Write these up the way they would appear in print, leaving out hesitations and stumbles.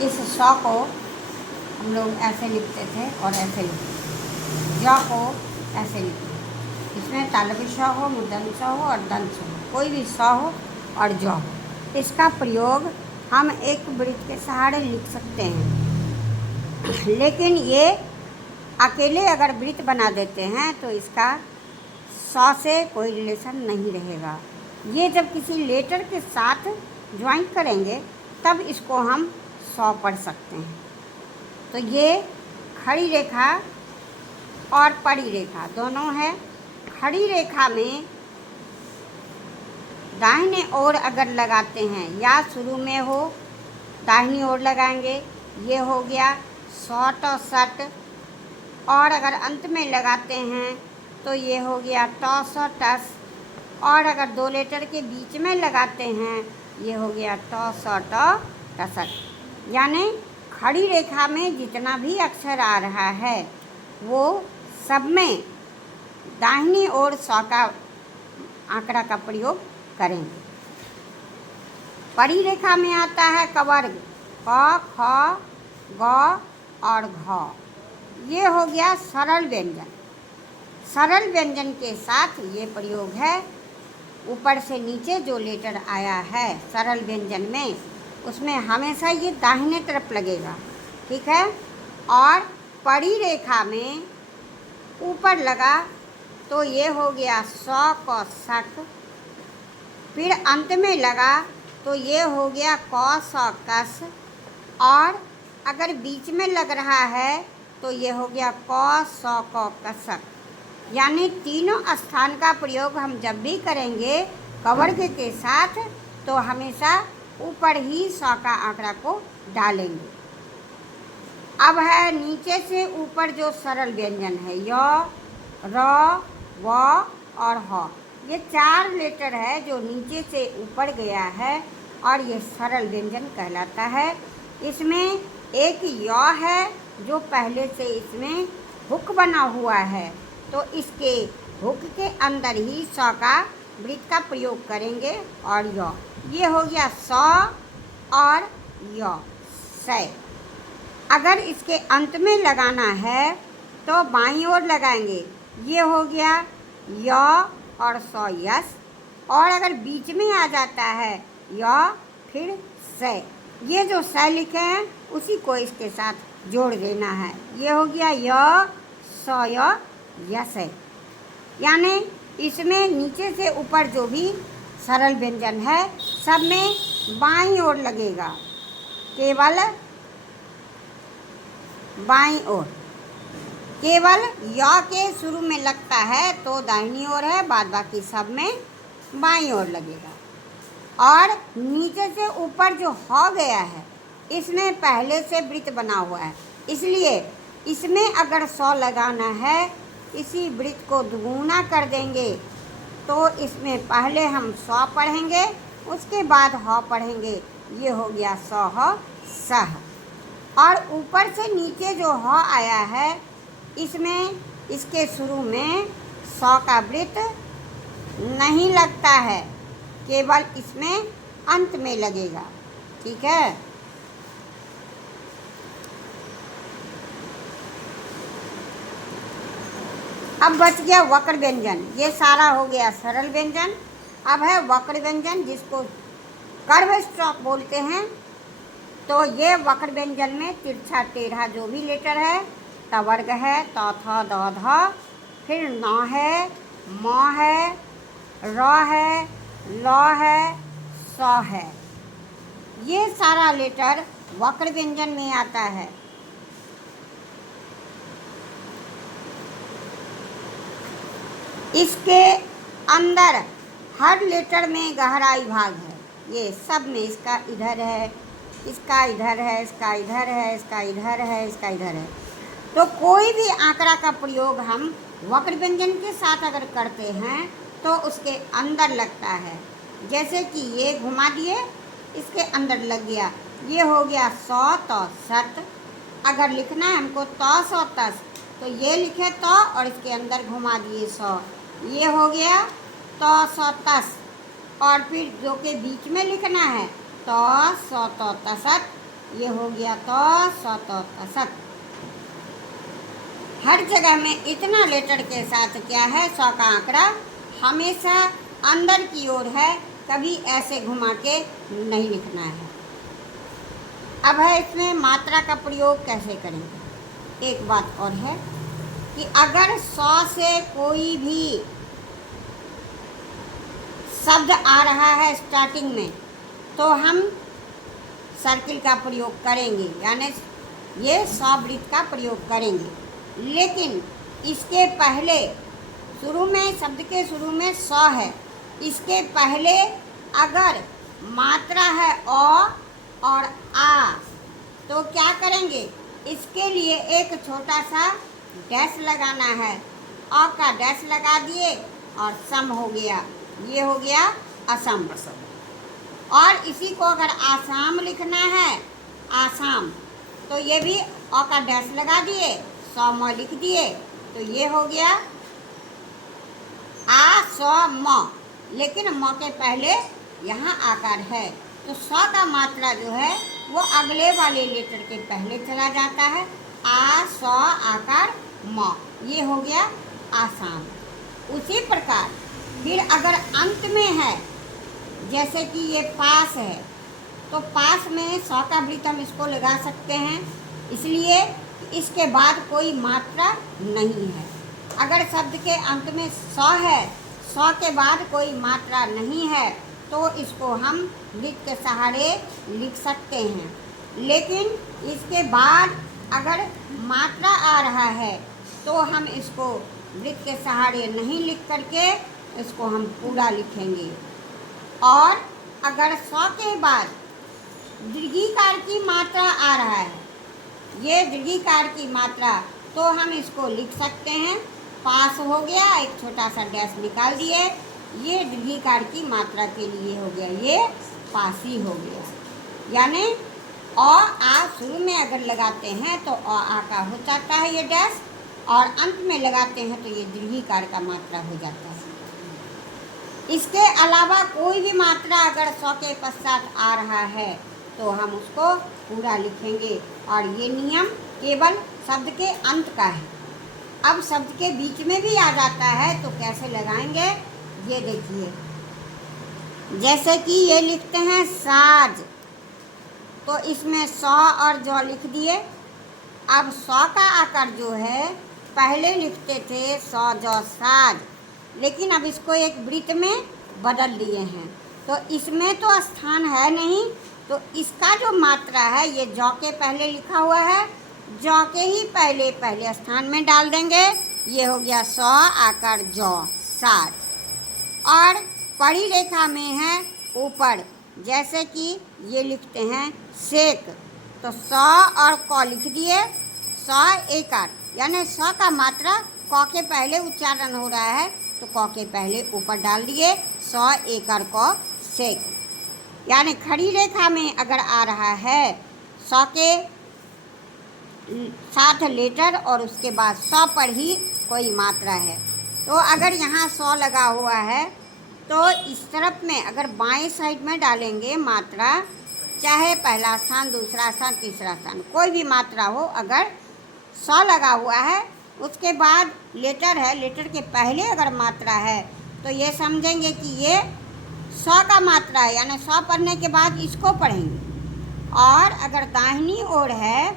इस सौ को हम लोग ऐसे लिखते थे और ऐसे लिखते थे, ज को ऐसे लिखते थे। इसमें तालव्य स हो, मूर्धन्य स हो और दंत स हो, कोई भी स हो और ज हो। इसका प्रयोग हम एक वृत्त के सहारे लिख सकते हैं, लेकिन ये अकेले अगर वृत्त बना देते हैं तो इसका स से कोई रिलेशन नहीं रहेगा। ये जब किसी लेटर के साथ ज्वाइन करेंगे तब इसको हम स पढ़ सकते हैं। तो ये खड़ी रेखा और पड़ी रेखा दोनों है। खड़ी रेखा में दाहिने ओर अगर लगाते हैं या शुरू में हो दाहिनी ओर लगाएंगे, ये हो गया शॉर्ट और शट, और अगर अंत में लगाते हैं तो ये हो गया टॉस और टस, और अगर दो लेटर के बीच में लगाते हैं ये हो गया टॉस और टसट। यानी खड़ी रेखा में जितना भी अक्षर आ रहा है वो सब में दाहिनी ओर स का आंकड़ा का प्रयोग करेंगे। पड़ी रेखा में आता है कवर्ग क, ख, ग और घ। ये हो गया सरल व्यंजन। सरल व्यंजन के साथ ये प्रयोग है। ऊपर से नीचे जो लेटर आया है सरल व्यंजन में, उसमें हमेशा ये दाहिने तरफ लगेगा, ठीक है। और पड़ी रेखा में ऊपर लगा तो ये हो गया स क सक, फिर अंत में लगा तो ये हो गया क स कस, और अगर बीच में लग रहा है तो ये हो गया क स क कसक। यानी तीनों स्थान का प्रयोग हम जब भी करेंगे कवर्ग के साथ तो हमेशा ऊपर ही स का आंकड़ा को डालेंगे। अब है नीचे से ऊपर जो सरल व्यंजन है य, र, व और ह। ये चार लेटर है जो नीचे से ऊपर गया है और ये सरल व्यंजन कहलाता है। इसमें एक य है जो पहले से इसमें हुक बना हुआ है, तो इसके हुक के अंदर ही स का वृत्त का प्रयोग करेंगे और य। ये हो गया स और य, सै। अगर इसके अंत में लगाना है तो बाईं ओर लगाएंगे, ये हो गया य और स यस, और अगर बीच में आ जाता है य फिर सै। ये जो सै लिखे हैं उसी को इसके साथ जोड़ देना है, ये हो गया य स य यस है। यानी इसमें नीचे से ऊपर जो भी सरल व्यंजन है सब में बाईं ओर लगेगा, केवल बाईं ओर। केवल य के शुरू में लगता है तो दाहिनी ओर है, बाद बाकी सब में बाईं ओर लगेगा। और नीचे से ऊपर जो ह गया है इसमें पहले से वृत्त बना हुआ है, इसलिए इसमें अगर स लगाना है इसी वृत्त को दुगुना कर देंगे तो इसमें पहले हम स पढ़ेंगे उसके बाद ह पढ़ेंगे, ये हो गया स ह सह। और ऊपर से नीचे जो ह आया है इसमें इसके शुरू में स का वृत्त नहीं लगता है, केवल इसमें अंत में लगेगा, ठीक है। अब बच गया वक्र व्यंजन। ये सारा हो गया सरल व्यंजन। अब है वक्र व्यंजन जिसको कर्व स्टॉप बोलते हैं। तो ये वक्र व्यंजन में तिरछा टेढ़ा जो भी लेटर है, तवर्ग है, त थ द ध, फिर न है, म है, र है, ल है, स है, ये सारा लेटर वक्र व्यंजन में आता है। इसके अंदर हर लेटर में गहराई भाग है, ये सब में इसका इधर है, इसका इधर है, इसका इधर है, इसका इधर है, इसका इधर है। तो कोई भी आंकड़ा का प्रयोग हम वक्र व्यंजन के साथ अगर करते हैं तो उसके अंदर लगता है। जैसे कि ये घुमा दिए, इसके अंदर लग गया, ये हो गया स त सत। अगर लिखना है हमको त स तस तो ये लिखे त और इसके अंदर घुमा दिए स, ये हो गया त स तस। और फिर जो के बीच में लिखना है त स त तसत, ये हो गया तो सौ तो सत। हर जगह में इतना लेटर के साथ क्या है, 100 का आंकड़ा हमेशा अंदर की ओर है, कभी ऐसे घुमा के नहीं लिखना है। अब है इसमें मात्रा का प्रयोग कैसे करेंगे। एक बात और है कि अगर 100 से कोई भी शब्द आ रहा है स्टार्टिंग में, तो हम सर्किल का प्रयोग करेंगे, यानी ये 100 वृत्त का प्रयोग करेंगे। लेकिन इसके पहले शुरू में, शब्द के शुरू में 100 है, इसके पहले अगर मात्रा है अ और आ, तो क्या करेंगे, इसके लिए एक छोटा सा डैश लगाना है। अ का डैश लगा दिए और सम हो गया, ये हो गया असम। और इसी को अगर आसाम लिखना है, आसाम, तो ये भी अ का डैश लगा दिए, 100 म लिख दिए, तो ये हो गया आ सौ म। लेकिन म के पहले यहाँ आकार है, तो 100 का मात्रा जो है वो अगले वाले लेटर के पहले चला जाता है। आ सौ आकार म, ये हो गया आसाम। उसी प्रकार फिर अगर अंत में है, जैसे कि ये पास है, तो पास में 100 का वृत्त हम इसको लगा सकते हैं, इसलिए इसके बाद कोई मात्रा नहीं है। अगर शब्द के अंत में 100 है, 100 के बाद कोई मात्रा नहीं है, तो इसको हम वृत्त के सहारे लिख सकते हैं। लेकिन इसके बाद अगर मात्रा आ रहा है, तो हम इसको वृत्त के सहारे नहीं लिख करके इसको हम पूरा लिखेंगे। और अगर 100 के बाद दीर्घिकार की मात्रा आ रहा है, ये दीर्घिकार की मात्रा, तो हम इसको लिख सकते हैं। पास हो गया, एक छोटा सा डैश निकाल दिए, ये दीर्घिकार की मात्रा के लिए हो गया, ये पासी हो गया। यानी अ आ शुरू में अगर लगाते हैं तो अ आ का हो जाता है ये डैश, और अंत में लगाते हैं तो ये दीर्घिकार का मात्रा हो जाता है। इसके अलावा कोई भी मात्रा अगर 100 के पश्चात आ रहा है, तो हम उसको पूरा लिखेंगे। और ये नियम केवल शब्द के अंत का है। अब शब्द के बीच में भी आ जाता है, तो कैसे लगाएंगे, ये देखिए। जैसे कि ये लिखते हैं साज, तो इसमें 100 और जो लिख दिए। अब 100 का आकार जो है, पहले लिखते थे 100 जो साज, लेकिन अब इसको एक वृत्त में बदल दिए हैं, तो इसमें तो स्थान है नहीं, तो इसका जो मात्रा है, ये जौ के पहले लिखा हुआ है, जौ के ही पहले पहले स्थान में डाल देंगे। ये हो गया 100 आकार जौ साज। और पड़ी रेखा में है ऊपर, जैसे कि ये लिखते हैं सेक, तो 100 और क लिख दिए, 100 एकार, यानी 100 का मात्रा क के पहले उच्चारण हो रहा है, तो क के पहले ऊपर डाल दिए, 100 एकार क सेक। यानी खड़ी रेखा में अगर आ रहा है 100 के साथ लेटर और उसके बाद 100 पर ही कोई मात्रा है, तो अगर यहाँ 100 लगा हुआ है, तो इस तरफ में अगर बाएं साइड में डालेंगे मात्रा, चाहे पहला स्थान, दूसरा स्थान, तीसरा स्थान, कोई भी मात्रा हो, अगर 100 लगा हुआ है, उसके बाद लेटर है, लेटर के पहले अगर मात्रा है, तो ये समझेंगे कि ये 100 का मात्रा है, यानी 100 पढ़ने के बाद इसको पढ़ेंगे। और अगर दाहिनी ओर है,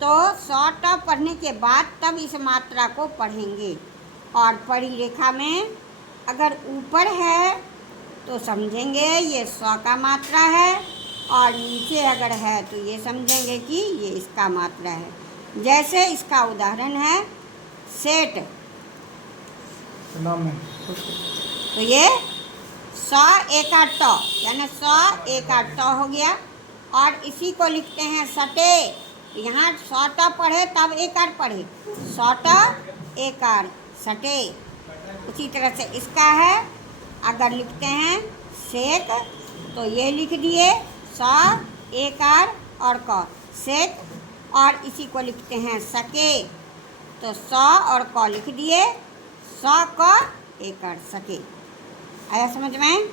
तो 100 टॉप पढ़ने के बाद तब इस मात्रा को पढ़ेंगे। और पड़ी रेखा में अगर ऊपर है, तो समझेंगे ये 100 का मात्रा है, और नीचे अगर है तो ये समझेंगे कि ये इसका मात्रा है। जैसे इसका उदाहरण है सेट, तो ये 100 एका ट, यानी 100 एका ट हो गया। और इसी को लिखते हैं सटे, यहाँ 100 ट पढ़े तब एकार पढ़े, 100 ट एकार सटे। उसी तरह से इसका है, अगर लिखते हैं सेक, तो ये लिख दिए 100 एकार और क सेक। और इसी को लिखते हैं सके, तो 100 और क लिख दिए, 100 क एकार सके। आया समझ में?